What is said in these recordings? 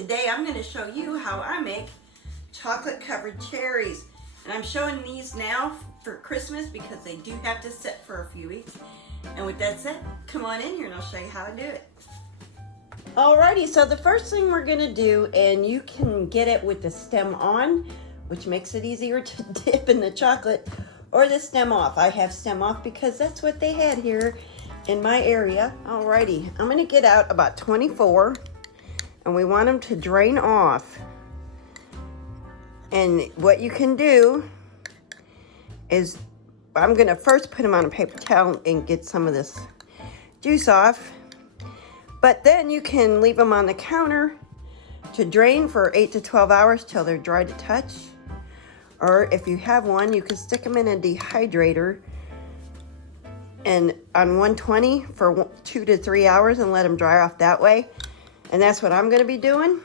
today I'm going to show you how I make chocolate covered cherries. And I'm showing these now for Christmas because they do have to sit for a few weeks. And with that said, come on in here and I'll show you how to do it. Alrighty, so the first thing we're going to do, and you can get it with the stem on, which makes it easier to dip in the chocolate, or the stem off. I have stem off because that's what they had here in my area. Alrighty, I'm going to get out about 24, and we want them to drain off. And what you can do is, I'm going to first put them on a paper towel and get some of this juice off. But then you can leave them on the counter to drain for 8 to 12 hours till they're dry to touch. Or if you have one, you can stick them in a dehydrator and on 120 for 2 to 3 hours and let them dry off that way. And that's what I'm going to be doing.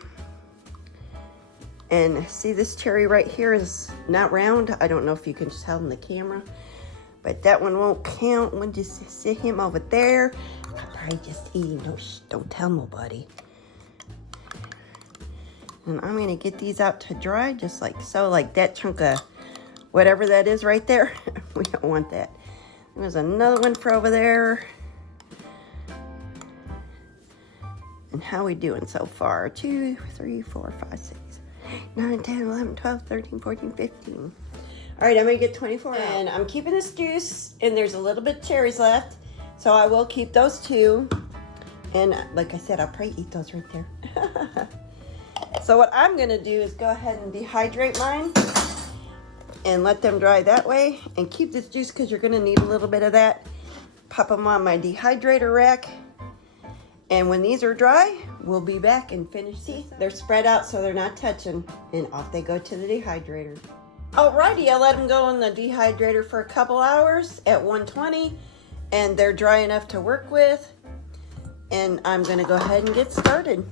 And see, this cherry right here is not round. I don't know if you can tell in the camera, but that one won't count. We'll just sit him over there. I'm probably just eating. Don't tell nobody. And I'm going to get these out to dry just like so, like that chunk of whatever that is right there. We don't want that. There's another one for over there. And how we doing so far? 2, 3, 4, 5, 6, 9, 10, 11, 12, 13, 14, 15. All right, I'm going to get 24 out. And I'm keeping this juice, and there's a little bit of cherries left. So I will keep those too. And like I said, I'll probably eat those right there. So what I'm going to do is go ahead and dehydrate mine and let them dry that way. And keep this juice because you're going to need a little bit of that. Pop them on my dehydrator rack. And when these are dry, we'll be back and finish these. They're spread out so they're not touching. And off they go to the dehydrator. Alrighty, I let them go in the dehydrator for a couple hours at 120. And they're dry enough to work with. And I'm going to go ahead and get started.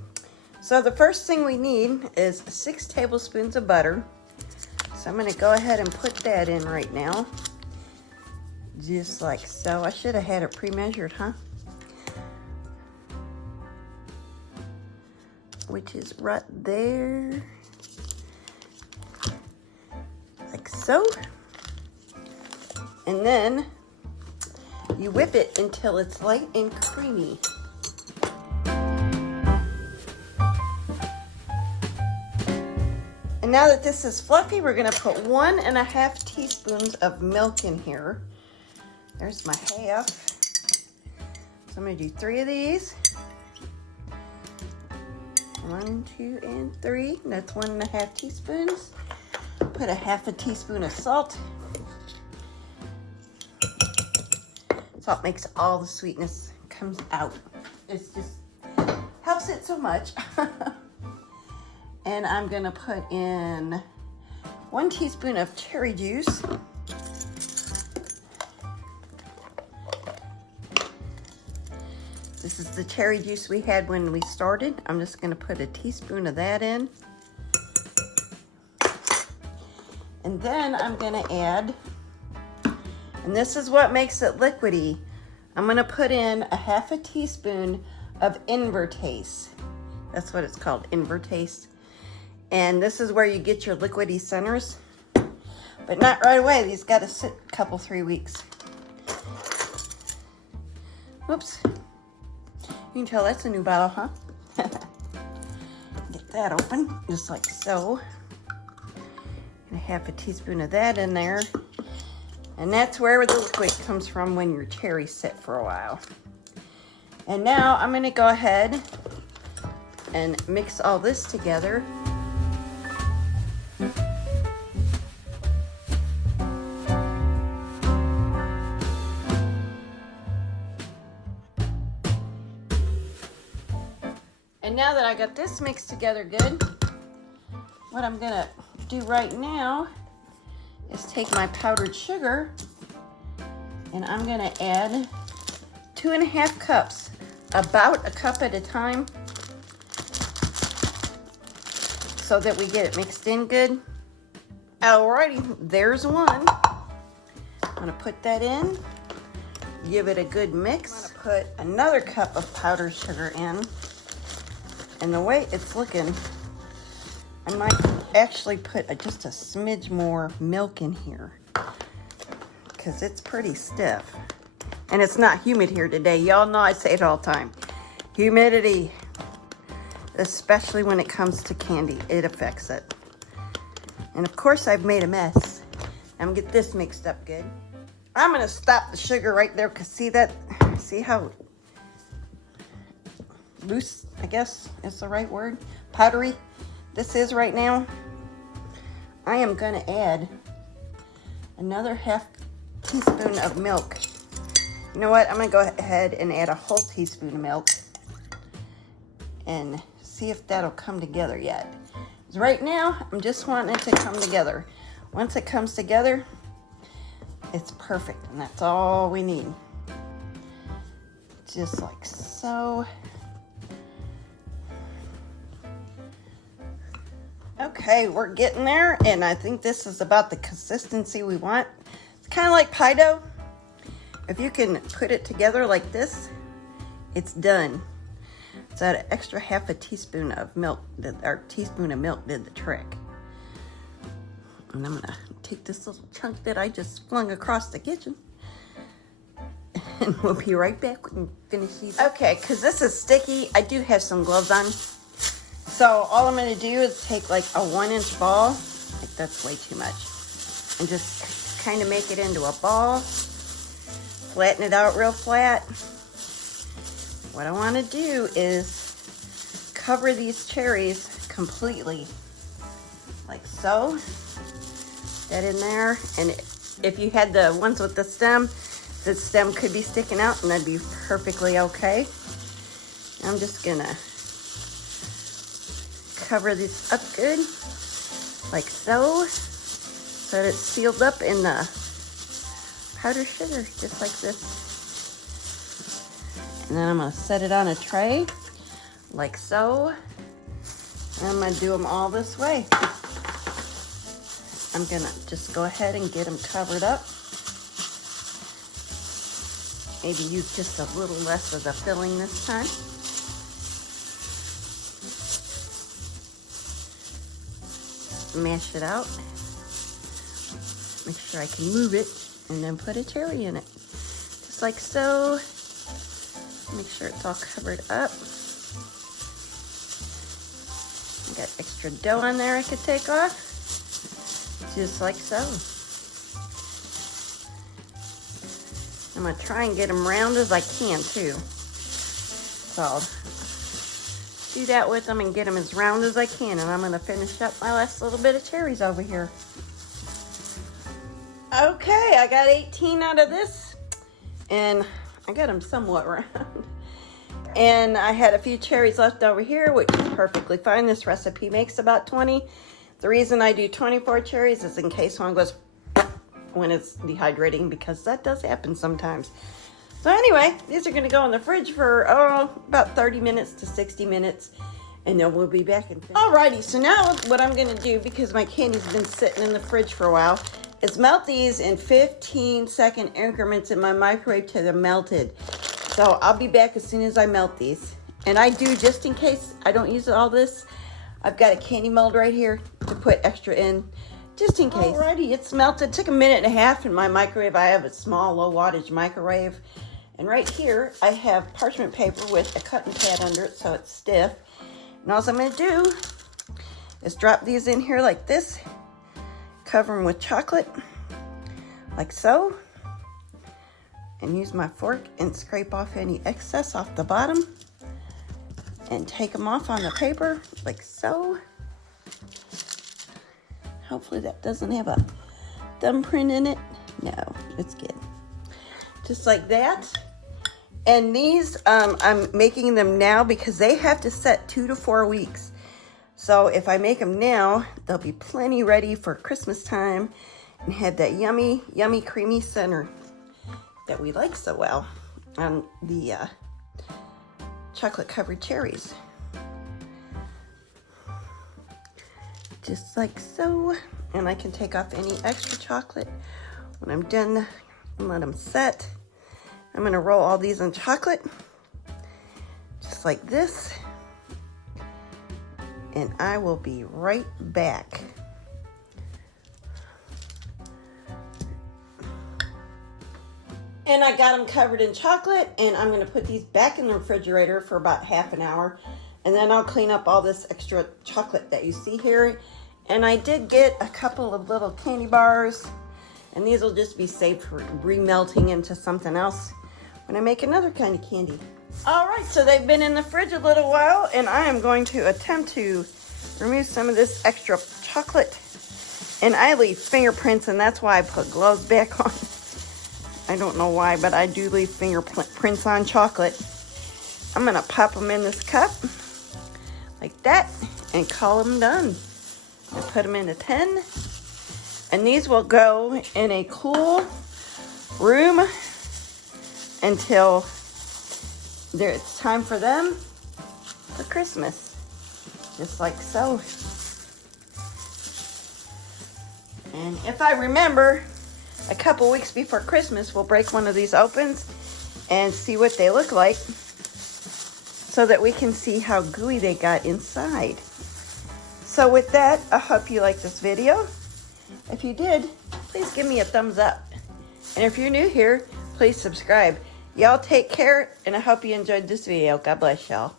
So the first thing we need is 6 tablespoons of butter. So I'm going to go ahead and put that in right now. Just like so. I should have had it pre-measured, huh? Which is right there. Like so. And then you whip it until it's light and creamy. And now that this is fluffy, we're going to put 1.5 teaspoons of milk in here. There's my half. So I'm going to do 3 of these. 1, 2, and 3. That's 1.5 teaspoons. Put a 1/2 teaspoon of salt. Salt makes all the sweetness comes out. It's just helps it so much. And I'm gonna put in 1 teaspoon of cherry juice. This is the cherry juice we had when we started. I'm just gonna put a teaspoon of that in. And then I'm gonna add, and this is what makes it liquidy, I'm gonna put in a 1/2 teaspoon of invertase. That's what it's called, invertase. And this is where you get your liquidy centers, but not right away. These gotta sit a couple, 3 weeks. Whoops. You can tell that's a new bottle, huh? Get that open, just like so. And a 1/2 teaspoon of that in there. And that's where the liquid comes from when your cherries sit for a while. And now I'm gonna go ahead and mix all this together. And now that I got this mixed together good, what I'm gonna do right now is take my powdered sugar and I'm gonna add 2.5 cups, about a cup at a time, so that we get it mixed in good. Alrighty, there's one. I'm gonna put that in, give it a good mix. I'm gonna put another cup of powdered sugar in. And the way it's looking, I might actually put just a smidge more milk in here because it's pretty stiff. And it's not humid here today. Y'all know I say it all the time. Humidity, especially when it comes to candy, it affects it. And of course I've made a mess. I'm gonna get this mixed up good. I'm gonna stop the sugar right there because see how loose, I guess is the right word, powdery this is right now. I am gonna add another half teaspoon of milk. You know what? I'm gonna go ahead and add a whole teaspoon of milk and see if that'll come together yet. Right now, I'm just wanting it to come together. Once it comes together, it's perfect, and that's all we need. Just like so. Okay, we're getting there, and I think this is about the consistency we want. It's kind of like pie dough. If you can put it together like this, it's done. So that extra half a teaspoon of milk, or teaspoon of milk did the trick. And I'm gonna take this little chunk that I just flung across the kitchen. And we'll be right back and finish these. Okay, because this is sticky, I do have some gloves on. So all I'm gonna do is take like a 1-inch ball, like that's way too much, and just kind of make it into a ball, flatten it out real flat. What I want to do is cover these cherries completely, like so. That in there, and if you had the ones with the stem could be sticking out, and that'd be perfectly okay. I'm just gonna cover this up good, like so that it's sealed up in the powdered sugar, just like this. And then I'm gonna set it on a tray, like so. And I'm gonna do them all this way. I'm gonna just go ahead and get them covered up. Maybe use just a little less of the filling this time. Mash it out. Make sure I can move it, and then put a cherry in it. Just like so. Make sure it's all covered up. I got extra dough on there I could take off. Just like so. I'm gonna try and get them round as I can too. So I'll do that with them and get them as round as I can. And I'm gonna finish up my last little bit of cherries over here. Okay, I got 18 out of this, and I got them somewhat round. And I had a few cherries left over here, which is perfectly fine. This recipe makes about 20. The reason I do 24 cherries is in case one goes when it's dehydrating, because that does happen sometimes. So anyway, these are gonna go in the fridge for about 30 minutes to 60 minutes, and then we'll be back. Alrighty, so now what I'm gonna do, because my candy's been sitting in the fridge for a while, is melt these in 15-second increments in my microwave till they're melted. So I'll be back as soon as I melt these. And I do, just in case I don't use all this, I've got a candy mold right here to put extra in, just in case. Alrighty, it's melted. It took a minute and a half in my microwave. I have a small, low wattage microwave. And right here, I have parchment paper with a cutting pad under it so it's stiff. And all I'm gonna do is drop these in here like this, cover them with chocolate, like so, and use my fork and scrape off any excess off the bottom and take them off on the paper like so. Hopefully that doesn't have a thumbprint in it. No, it's good. Just like that. And these, I'm making them now because they have to set 2 to 4 weeks. So if I make them now, they'll be plenty ready for Christmas time and have that yummy, yummy, creamy center that we like so well on the chocolate covered cherries. Just like so. And I can take off any extra chocolate when I'm done and let them set. I'm gonna roll all these in chocolate, just like this. and I will be right back. And I got them covered in chocolate, and I'm gonna put these back in the refrigerator for about half an hour, and then I'll clean up all this extra chocolate that you see here. And I did get a couple of little candy bars, and these will just be saved for remelting into something else when I make another kind of candy. All right, so they've been in the fridge a little while, and I am going to attempt to remove some of this extra chocolate. And I leave fingerprints, and that's why I put gloves back on. I don't know why, but I do leave fingerprints on chocolate. I'm gonna pop them in this cup like that and call them done. I put them in a tin, and these will go in a cool room until it's time for them for Christmas, just like so. And if I remember, a couple weeks before Christmas, we'll break one of these open and see what they look like so that we can see how gooey they got inside. So with that, I hope you liked this video. If you did, please give me a thumbs up. And if you're new here, please subscribe. Y'all take care, and I hope you enjoyed this video. God bless y'all.